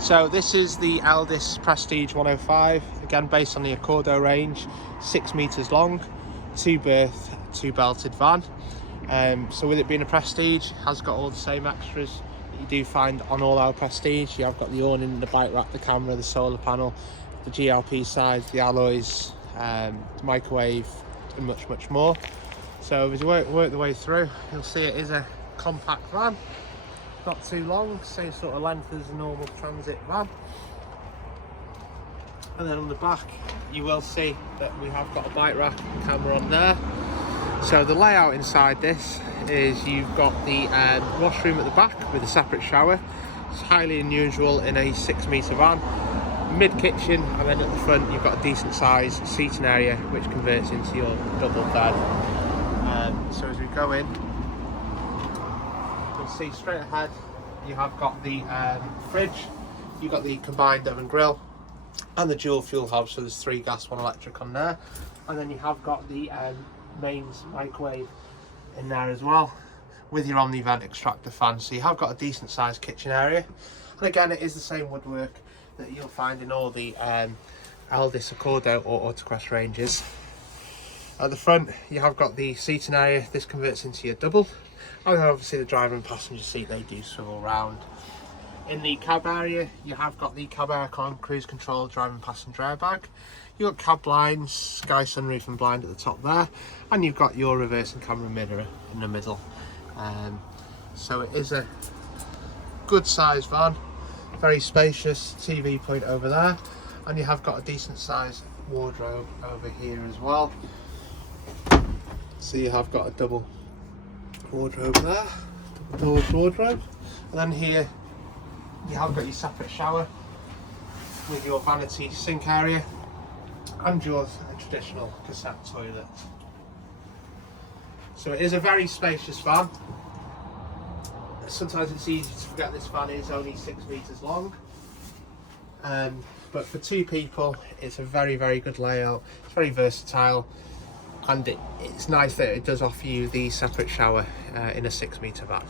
So this is the Elddis Prestige 105, again based on the Accordo range, 6 metres long, 2-berth, 2-belted van. So with it being a Prestige, it has got all the same extras that you do find on all our Prestige. You have got the awning, the bike rack, the camera, the solar panel, the GLP sides, the alloys, the microwave, and much more. So as you work the way through, you'll see it is a compact van, not too long, same sort of length as a normal transit van. And then on the back you will see that we have got a bike rack and camera on there. So the layout inside this is you've got the washroom at the back with a separate shower. It's highly unusual in a 6-metre van. Mid kitchen, and then at the front you've got a decent sized seating area which converts into your double bed. So as we go in, you'll see straight ahead you have got the fridge, you've got the combined oven grill and the dual fuel hob, so there's 3 gas, 1 electric on there. And then you have got the mains microwave in there as well, with your Omnivent Extractor Fan. So you have got a decent sized kitchen area, and again it is the same woodwork that you'll find in all the Elddis, Accordo or Autoquest ranges. At the front you have got the seating area. This converts into your double, and then obviously the driver and passenger seat, they do swivel round. In the cab area you have got the cab aircon, cruise control, driver and passenger airbag. You've got cab blinds, sky sunroof and blind at the top there, and you've got your reversing camera mirror in the middle. So it is a good sized van, very spacious, TV point over there, and you have got a decent sized wardrobe over here as well. So you have got a double wardrobe there, double doors wardrobe, and then here you have got your separate shower with your vanity sink area and your traditional cassette toilet. So it is a very spacious van. Sometimes it's easy to forget this van is only 6 metres long, but for 2 people it's a very good layout. It's very versatile, and it's nice that it does offer you the separate shower in a 6-metre van.